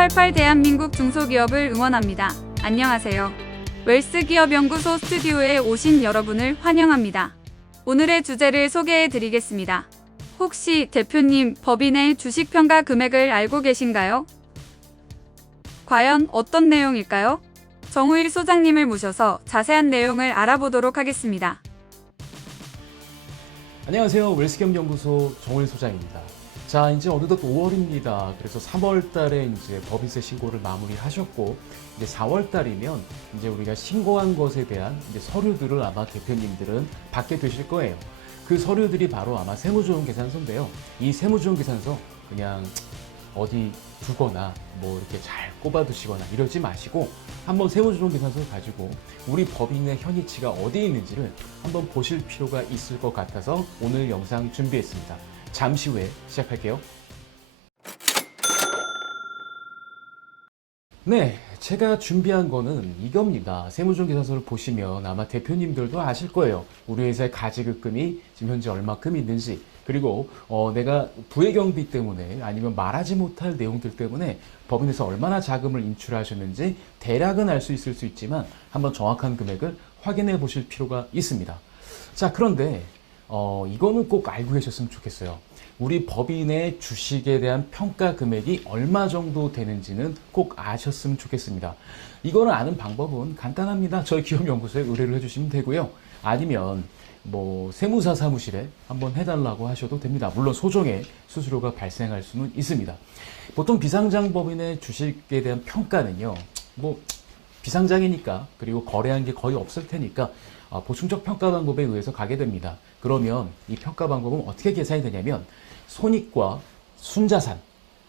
988 대한민국 중소기업을 응원합니다. 안녕하세요. 웰스기업연구소 스튜디오에 오신 여러분을 환영합니다. 오늘의 주제를 소개해 드리겠습니다. 혹시 대표님, 법인의 주식평가 금액을 알고 계신가요? 과연 어떤 내용일까요? 정우일 소장님을 모셔서 자세한 내용을 알아보도록 하겠습니다. 안녕하세요. 웰스기업연구소 정우일 소장입니다. 자, 이제 어느덧 5월입니다. 그래서 3월 달에 이제 법인세 신고를 마무리하셨고, 이제 4월 달이면 이제 우리가 신고한 것에 대한 이제 서류들을 아마 대표님들은 받게 되실 거예요. 그 서류들이 바로 아마 세무조정계산서인데요. 이 세무조정계산서 그냥 어디 두거나 뭐 이렇게 잘 꼽아두시거나 이러지 마시고 한번 세무조정계산서를 가지고 우리 법인의 현위치가 어디 있는지를 한번 보실 필요가 있을 것 같아서 오늘 영상 준비했습니다. 잠시 후에 시작할게요. 네, 제가 준비한 거는 이겁니다. 세무조정계산서를 보시면 아마 대표님들도 아실 거예요. 우리 회사의 가지급금이 지금 현재 얼마큼 있는지, 그리고 내가 부의경비 때문에 아니면 말하지 못할 내용들 때문에 법인에서 얼마나 자금을 인출하셨는지 대략은 알 수 있을 수 있지만 한번 정확한 금액을 확인해 보실 필요가 있습니다. 자, 그런데 이거는 꼭 알고 계셨으면 좋겠어요. 우리 법인의 주식에 대한 평가 금액이 얼마 정도 되는지는 꼭 아셨으면 좋겠습니다. 이거를 아는 방법은 간단합니다. 저희 기업연구소에 의뢰를 해주시면 되고요. 아니면 뭐 세무사 사무실에 한번 해달라고 하셔도 됩니다. 물론 소정의 수수료가 발생할 수는 있습니다. 보통 비상장 법인의 주식에 대한 평가는요, 뭐 비상장이니까, 그리고 거래한 게 거의 없을 테니까 보충적 평가 방법에 의해서 가게 됩니다. 그러면 이 평가 방법은 어떻게 계산이 되냐면 손익과 순자산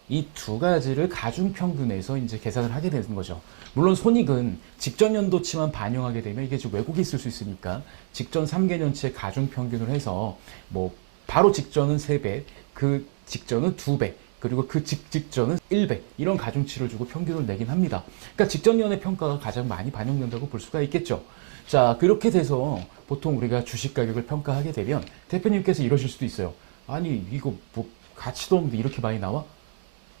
이 두 가지를 가중평균해서 이제 계산을 하게 되는 거죠. 물론 손익은 직전 연도치만 반영하게 되면 이게 좀 왜곡이 있을 수 있으니까 직전 3개년치의 가중평균을 해서 뭐 바로 직전은 3배, 그 직전은 2배, 그리고 그 직전은 1배, 이런 가중치를 주고 평균을 내긴 합니다. 그러니까 직전 년의 평가가 가장 많이 반영된다고 볼 수가 있겠죠. 자, 그렇게 돼서 보통 우리가 주식 가격을 평가하게 되면 대표님께서 이러실 수도 있어요. 아니, 이거 뭐 가치도 없는데 이렇게 많이 나와?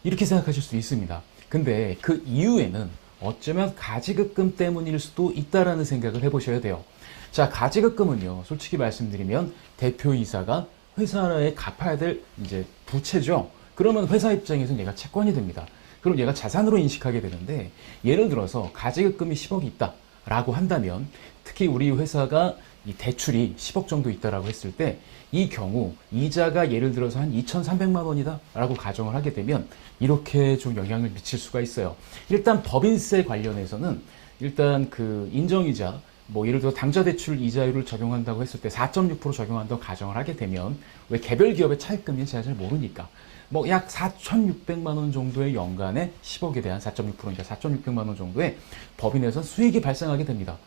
이렇게 생각하실 수 있습니다. 근데 그 이유에는 어쩌면 가지급금 때문일 수도 있다라는 생각을 해보셔야 돼요. 자, 가지급금은요, 솔직히 말씀드리면 대표이사가 회사에 갚아야 될 이제 부채죠. 그러면 회사 입장에서는 얘가 채권이 됩니다. 그럼 얘가 자산으로 인식하게 되는데, 예를 들어서 가지급금이 10억이 있다라고 한다면, 특히 우리 회사가 이 대출이 10억 정도 있다라고 했을 때, 이 경우 이자가 예를 들어서 한 2,300만 원이다 라고 가정을 하게 되면 이렇게 좀 영향을 미칠 수가 있어요. 일단 법인세 관련해서는 일단 그 인정이자 뭐 예를 들어 당좌대출 이자율을 적용한다고 했을 때 4.6% 적용한다고 가정을 하게 되면, 왜 개별 기업의 차입금리 제가 잘 모르니까 뭐 약 4,600만 원 정도의 연간에 10억에 대한 4.6%니까 4,600만 원 정도의 법인에서 수익이 발생하게 됩니다.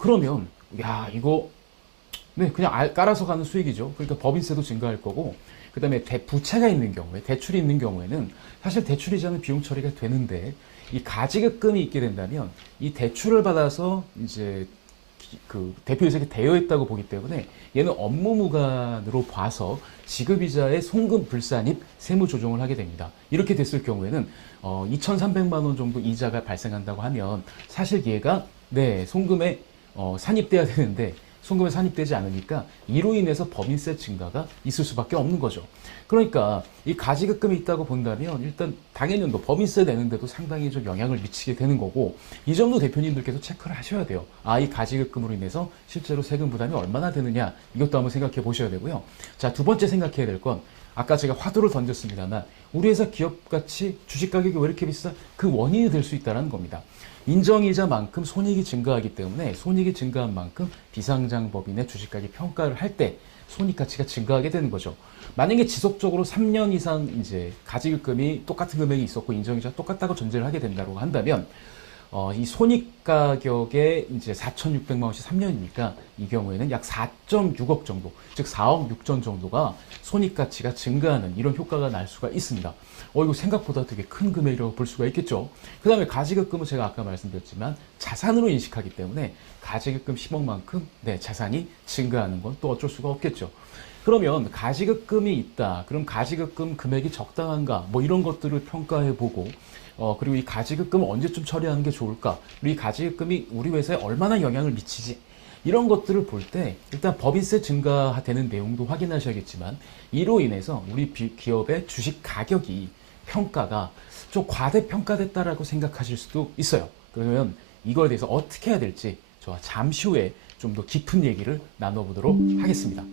그러면 야, 이거 네, 그냥 깔아서 가는 수익이죠. 그러니까 법인세도 증가할 거고, 그 다음에 부채가 있는 경우에, 대출이 있는 경우에는 사실 대출이자는 비용 처리가 되는데, 이 가지급금이 있게 된다면 이 대출을 받아서 이제 그 대표이사에게 되어 있다고 보기 때문에 얘는 업무무관으로 봐서 지급이자의 송금 불산입 세무 조정을 하게 됩니다. 이렇게 됐을 경우에는 2,300만 원 정도 이자가 발생한다고 하면 사실 얘가 네, 송금에 산입돼야 되는데 송금에 산입되지 않으니까 이로 인해서 법인세 증가가 있을 수밖에 없는 거죠. 그러니까 이 가지급금이 있다고 본다면 일단 당해년도 법인세 내는데도 상당히 좀 영향을 미치게 되는 거고, 이 점도 대표님들께서 체크를 하셔야 돼요. 이 가지급금으로 인해서 실제로 세금 부담이 얼마나 되느냐, 이것도 한번 생각해 보셔야 되고요. 자, 두 번째 생각해야 될 건, 아까 제가 화두를 던졌습니다만 우리 회사 기업가치 주식 가격이 왜 이렇게 비싸? 그 원인이 될 수 있다는 겁니다. 인정이자만큼 손익이 증가하기 때문에 손익이 증가한 만큼 비상장 법인의 주식가격 평가를 할 때 손익 가치가 증가하게 되는 거죠. 만약에 지속적으로 3년 이상 이제 가지급금이 똑같은 금액이 있었고 인정이자 똑같다고 전제를 하게 된다고 한다면 이 손익 가격의 이제 4,600만 원씩 3년이니까 이 경우에는 약 4.6억 정도, 즉 4억 6천 정도가 손익 가치가 증가하는 이런 효과가 날 수가 있습니다. 이거 생각보다 되게 큰 금액이라고 볼 수가 있겠죠. 그 다음에 가지급금은 제가 아까 말씀드렸지만 자산으로 인식하기 때문에 가지급금 10억만큼 네, 자산이 증가하는 건 또 어쩔 수가 없겠죠. 그러면 가지급금이 있다. 그럼 가지급금 금액이 적당한가? 뭐 이런 것들을 평가해보고, 그리고 이 가지급금을 언제쯤 처리하는 게 좋을까? 그리고 이 가지급금이 우리 회사에 얼마나 영향을 미치지? 이런 것들을 볼 때 일단 법인세 증가되는 내용도 확인하셔야겠지만, 이로 인해서 우리 기업의 주식 가격이 평가가 좀 과대평가됐다라고 생각하실 수도 있어요. 그러면 이거에 대해서 어떻게 해야 될지 저와 잠시 후에 좀 더 깊은 얘기를 나눠보도록 하겠습니다.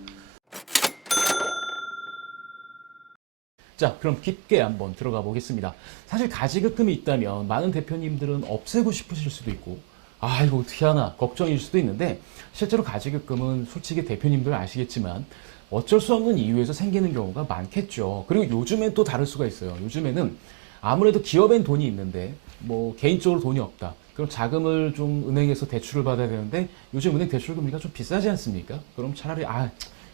자, 그럼 깊게 한번 들어가 보겠습니다. 사실 가지급금이 있다면 많은 대표님들은 없애고 싶으실 수도 있고, 아, 이거 어떻게 하나 걱정일 수도 있는데, 실제로 가지급금은 솔직히 대표님들 아시겠지만 어쩔 수 없는 이유에서 생기는 경우가 많겠죠. 그리고 요즘엔 또 다를 수가 있어요. 요즘에는 아무래도 기업엔 돈이 있는데 뭐 개인적으로 돈이 없다. 그럼 자금을 좀 은행에서 대출을 받아야 되는데 요즘 은행 대출 금리가 좀 비싸지 않습니까? 그럼 차라리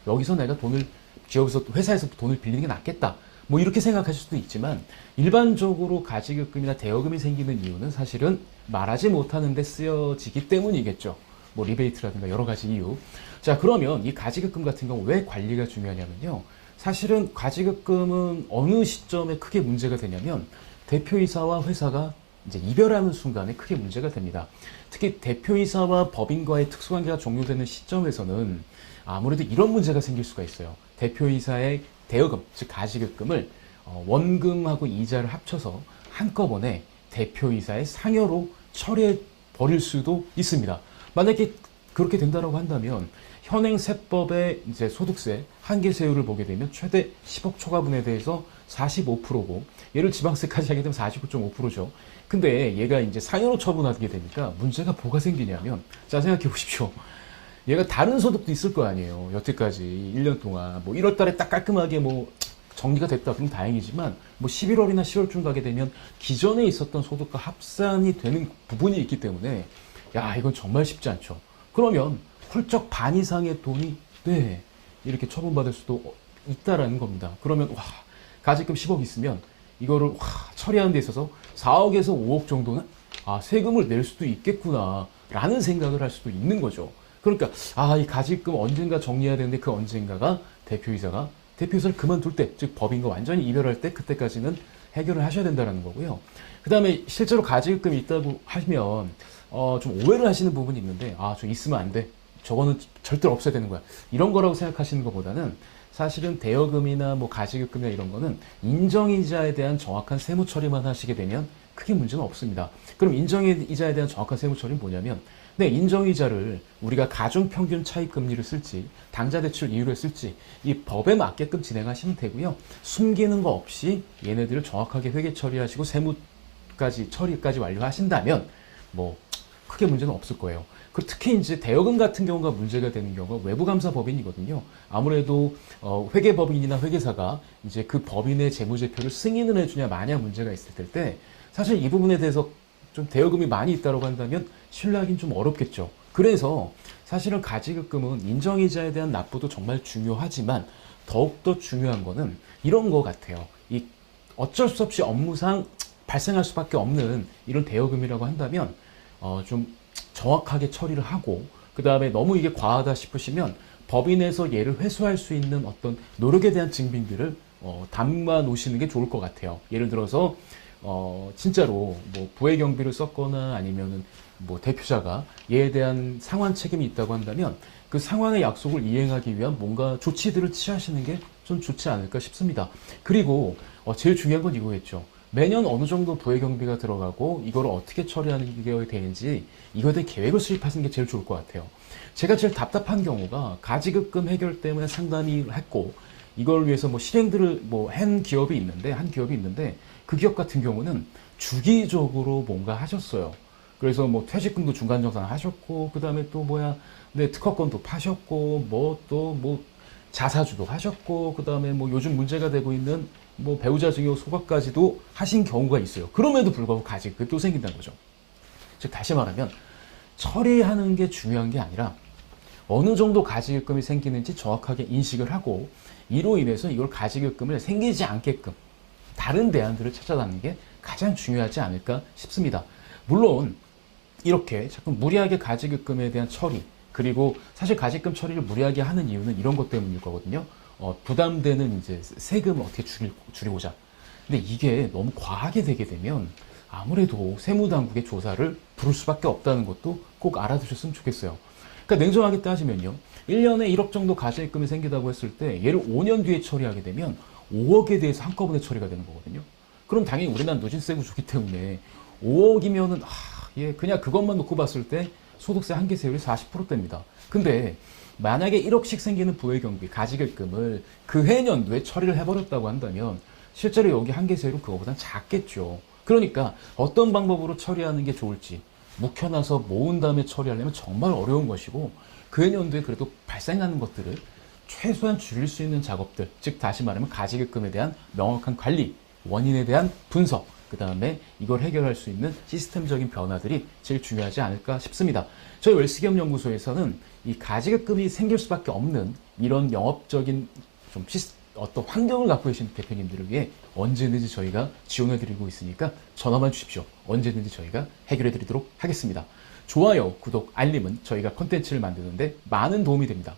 여기서 내가 돈을 기업에서 회사에서 돈을 빌리는 게 낫겠다. 뭐 이렇게 생각하실 수도 있지만 일반적으로 가지급금이나 대여금이 생기는 이유는 사실은 말하지 못하는 데 쓰여지기 때문이겠죠. 뭐 리베이트라든가 여러 가지 이유. 자, 그러면 이 가지급금 같은 경우 왜 관리가 중요하냐면요. 사실은 가지급금은 어느 시점에 크게 문제가 되냐면 대표이사와 회사가 이제 이별하는 순간에 크게 문제가 됩니다. 특히 대표이사와 법인과의 특수관계가 종료되는 시점에서는 아무래도 이런 문제가 생길 수가 있어요. 대표이사의 대여금, 즉 가지급금을 원금하고 이자를 합쳐서 한꺼번에 대표이사의 상여로 처리해 버릴 수도 있습니다. 만약에 그렇게 된다고 한다면 현행 세법의 이제 소득세 한계세율을 보게 되면 최대 10억 초과분에 대해서 45%고 얘를 지방세까지 하게 되면 49.5%죠. 근데 얘가 이제 상여로 처분하게 되니까 문제가 뭐가 생기냐면, 자, 생각해 보십시오. 얘가 다른 소득도 있을 거 아니에요. 여태까지 1년 동안 뭐 1월 달에 딱 깔끔하게 뭐 정리가 됐다 그럼 다행이지만 뭐 11월이나 10월쯤 가게 되면 기존에 있었던 소득과 합산이 되는 부분이 있기 때문에 야, 이건 정말 쉽지 않죠. 그러면 훌쩍 반 이상의 돈이 이렇게 처분받을 수도 있다라는 겁니다. 그러면 가지금 10억 있으면 이거를 처리하는 데 있어서 4억에서 5억 정도는 세금을 낼 수도 있겠구나 라는 생각을 할 수도 있는 거죠. 그러니까 이 가지금 언젠가 정리해야 되는데 그 언젠가가 대표이사를 그만둘 때, 즉 법인과 완전히 이별할 때, 그때까지는 해결을 하셔야 된다는 거고요. 그 다음에 실제로 가지급금이 있다고 하시면 좀 오해를 하시는 부분이 있는데 저 있으면 안 돼. 저거는 절대 없어야 되는 거야. 이런 거라고 생각하시는 것보다는 사실은 대여금이나 뭐 가지급금이나 이런 거는 인정이자에 대한 정확한 세무 처리만 하시게 되면 크게 문제는 없습니다. 그럼 인정이자에 대한 정확한 세무 처리는 뭐냐면, 인정이자를 우리가 가중평균 차익금리를 쓸지 당좌대출 이율을 쓸지 이 법에 맞게끔 진행하시면 되고요. 숨기는 거 없이 얘네들을 정확하게 회계 처리하시고 세무까지 처리까지 완료하신다면 뭐 크게 문제는 없을 거예요. 특히 이제 대여금 같은 경우가 문제가 되는 경우가 외부감사법인이거든요. 아무래도 회계법인이나 회계사가 이제 그 법인의 재무제표를 승인을 해주냐 마냐 문제가 있을 때 사실 이 부분에 대해서 좀 대여금이 많이 있다고 한다면 신뢰하기는 좀 어렵겠죠. 그래서 사실은 가지급금은 인정이자에 대한 납부도 정말 중요하지만 더욱더 중요한 거는 이런 거 같아요. 이 어쩔 수 없이 업무상 발생할 수밖에 없는 이런 대여금이라고 한다면 좀 정확하게 처리를 하고, 그 다음에 너무 이게 과하다 싶으시면 법인에서 얘를 회수할 수 있는 어떤 노력에 대한 증빙들을 담아 놓으시는 게 좋을 것 같아요. 예를 들어서 진짜로 뭐 부의 경비를 썼거나 아니면은 뭐 대표자가 얘에 대한 상환 책임이 있다고 한다면 그 상환의 약속을 이행하기 위한 뭔가 조치들을 취하시는 게 좀 좋지 않을까 싶습니다. 그리고 제일 중요한 건 이거겠죠. 매년 어느 정도 부의 경비가 들어가고 이걸 어떻게 처리하는 게 되는지 이거에 대해 계획을 수립하시는 게 제일 좋을 것 같아요. 제가 제일 답답한 경우가 가지급금 해결 때문에 상담을 했고 이걸 위해서 뭐 실행들을 한 기업이 있는데 그 기업 같은 경우는 주기적으로 뭔가 하셨어요. 그래서 뭐 퇴직금도 중간정산 하셨고 그 다음에 또 특허권도 파셨고 자사주도 하셨고 그 다음에 뭐 요즘 문제가 되고 있는 뭐 배우자 증여 소각까지도 하신 경우가 있어요. 그럼에도 불구하고 가지급금이 또 생긴다는 거죠. 즉 다시 말하면 처리하는 게 중요한 게 아니라 어느 정도 가지급금이 생기는지 정확하게 인식을 하고 이로 인해서 이걸 가지급금을 생기지 않게끔 다른 대안들을 찾아가는 게 가장 중요하지 않을까 싶습니다. 물론 이렇게 자꾸 무리하게 가지급금에 대한 처리, 그리고 사실 가지급금 처리를 무리하게 하는 이유는 이런 것 때문일 거거든요. 부담되는 이제 세금을 어떻게 줄이고자. 근데 이게 너무 과하게 되게 되면 아무래도 세무당국의 조사를 부를 수밖에 없다는 것도 꼭 알아두셨으면 좋겠어요. 그러니까 냉정하게 따지면요. 1년에 1억 정도 가실금이 생기다고 했을 때 얘를 5년 뒤에 처리하게 되면 5억에 대해서 한꺼번에 처리가 되는 거거든요. 그럼 당연히 우리나라 누진세고 좋기 때문에 5억이면은 예, 그냥 그것만 놓고 봤을 때 소득세 한계세율이 40%대입니다. 근데 만약에 1억씩 생기는 부의경비, 가지급금을 그 해년도에 처리를 해버렸다고 한다면 실제로 여기 한계세율은 그거보단 작겠죠. 그러니까 어떤 방법으로 처리하는 게 좋을지 묵혀놔서 모은 다음에 처리하려면 정말 어려운 것이고 그 해년도에 그래도 발생하는 것들을 최소한 줄일 수 있는 작업들, 즉 다시 말하면 가지급금에 대한 명확한 관리, 원인에 대한 분석, 그 다음에 이걸 해결할 수 있는 시스템적인 변화들이 제일 중요하지 않을까 싶습니다. 저희 웰스기업연구소에서는 이 가지급금이 생길 수밖에 없는 이런 영업적인 좀 어떤 환경을 갖고 계신 대표님들을 위해 언제든지 저희가 지원해드리고 있으니까 전화만 주십시오. 언제든지 저희가 해결해드리도록 하겠습니다. 좋아요, 구독, 알림은 저희가 콘텐츠를 만드는데 많은 도움이 됩니다.